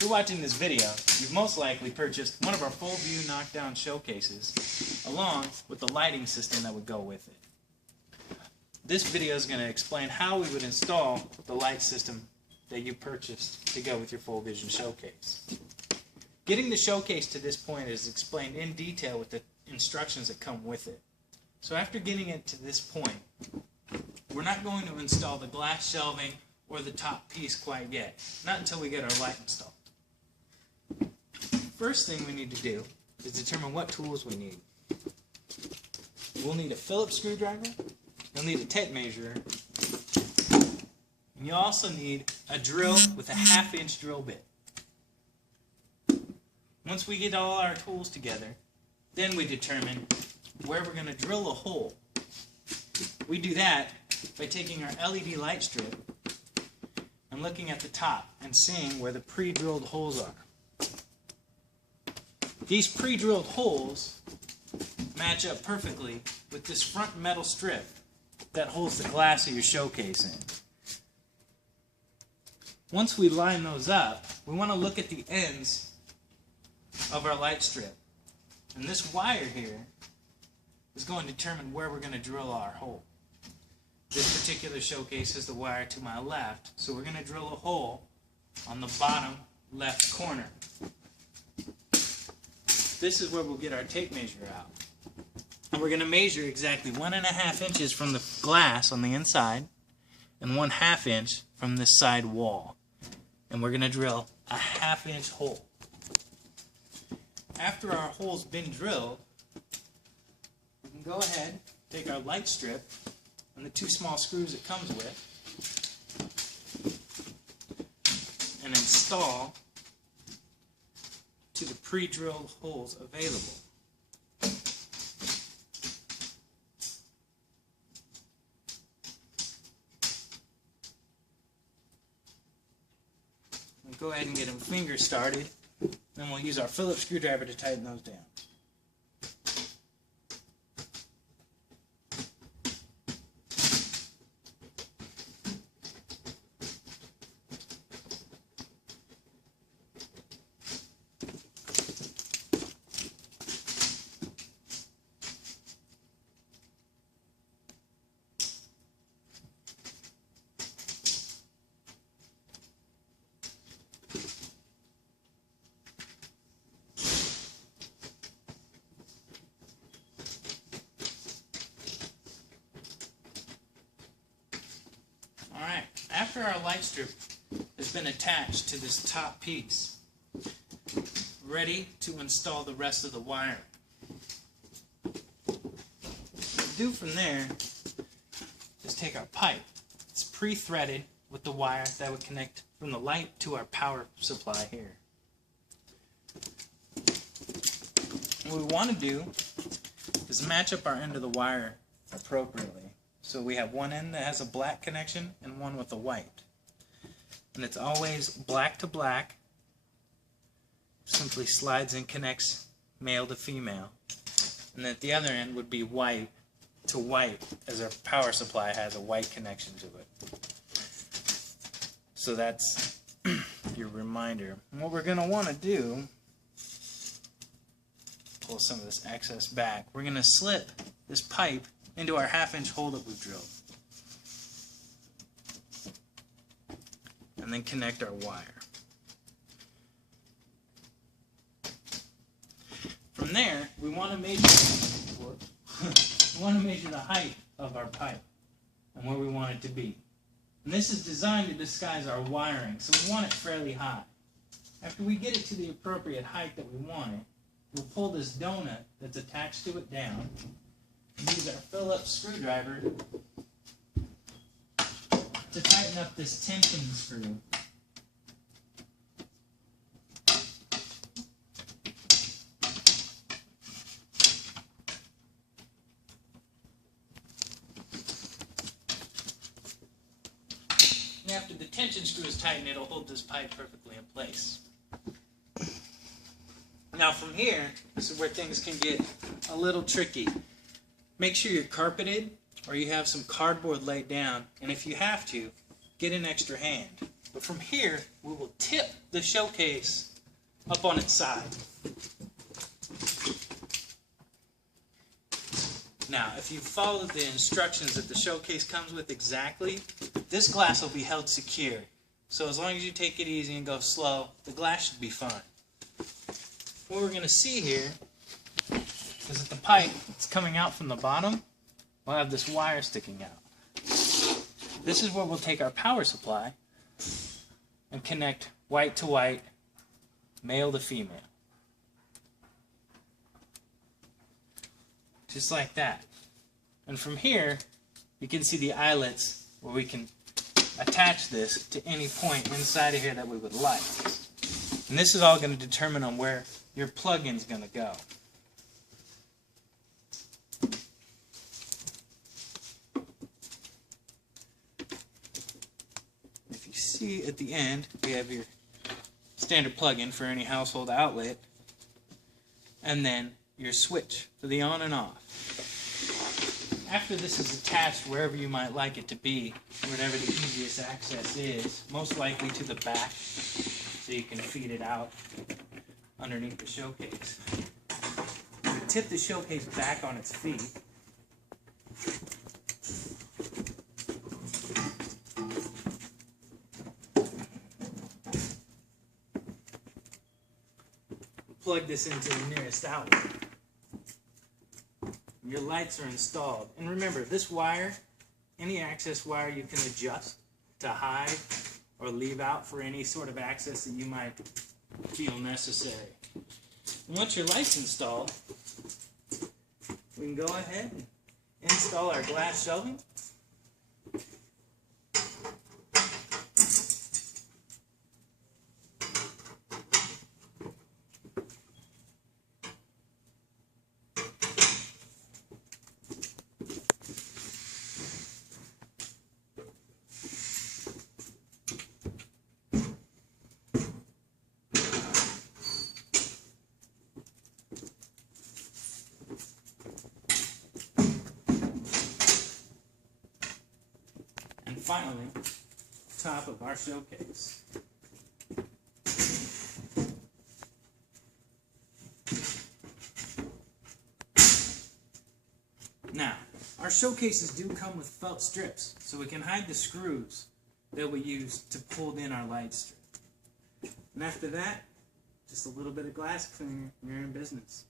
If you're watching this video, you've most likely purchased one of our full view knockdown showcases along with the lighting system that would go with it. This video is going to explain how we would install the light system that you purchased to go with your full vision showcase. Getting the showcase to this point is explained in detail with the instructions that come with it. So after getting it to this point, we're not going to install the glass shelving or the top piece quite yet, not until we get our light installed. First thing we need to do is determine what tools we need. We'll need a Phillips screwdriver, you'll need a tape measure, and you'll also need a drill with a 1/2-inch drill bit. Once we get all our tools together, then we determine where we're going to drill a hole. We do that by taking our LED light strip and looking at the top and seeing where the pre-drilled holes are. These pre-drilled holes match up perfectly with this front metal strip that holds the glass of your showcase in. Once we line those up, we want to look at the ends of our light strip. And this wire here is going to determine where we're going to drill our hole. This particular showcase is the wire to my left, so we're going to drill a hole on the bottom left corner. This is where we'll get our tape measure out. And we're going to measure exactly 1.5 inches from the glass on the inside and 1/2 inch from this side wall. And we're going to drill a 1/2-inch hole. After our hole's been drilled, we can go ahead, take our light strip and the 2 small screws it comes with and install to the pre-drilled holes available. We'll go ahead and get them finger started, then we'll use our Phillips screwdriver to tighten those down. Alright, after our light strip has been attached to this top piece, ready to install the rest of the wiring. What we'll do from there is take our pipe. It's pre-threaded with the wire that would connect from the light to our power supply here. What we want to do is match up our end of the wire appropriately. So we have one end that has a black connection and one with a white. And it's always black to black. Simply slides and connects male to female. And then at the other end would be white to white, as our power supply has a white connection to it. So that's your reminder. And what we're going to want to do, pull some of this excess back, we're going to slip this pipe into our 1/2-inch hole that we've drilled. And then connect our wire. From there, we want to measure the height of our pipe and where we want it to be. And this is designed to disguise our wiring, so we want it fairly high. After we get it to the appropriate height that we want it, we'll pull this donut that's attached to it down and use our Phillips screwdriver to tighten up this tension screw. And after the tension screw is tightened, it'll hold this pipe perfectly in place. Now from here, this is where things can get a little tricky. Make sure you're carpeted or you have some cardboard laid down, and if you have to, get an extra hand. But from here, we will tip the showcase up on its side. Now, if you follow the instructions that the showcase comes with exactly, this glass will be held secure. So as long as you take it easy and go slow, the glass should be fine. What we're going to see here is that the pipe that's coming out from the bottom will have this wire sticking out. This is where we'll take our power supply and connect white to white, male to female. Just like that. And from here, you can see the eyelets where we can attach this to any point inside of here that we would like. And this is all going to determine on where your plug-in is going to go. If you see at the end, we have your standard plug-in for any household outlet, and then your switch for the on and off. After this is attached wherever you might like it to be, whatever the easiest access is, most likely to the back, so you can feed it out underneath the showcase. You tip the showcase back on its feet. Plug this into the nearest outlet. Your lights are installed. And remember, this wire, any access wire you can adjust to hide or leave out for any sort of access that you might feel necessary. And once your light's installed, we can go ahead and install our glass shelving. Finally, top of our showcase. Now, our showcases do come with felt strips, so we can hide the screws that we use to pull in our light strip. And after that, just a little bit of glass cleaner, and you're in business.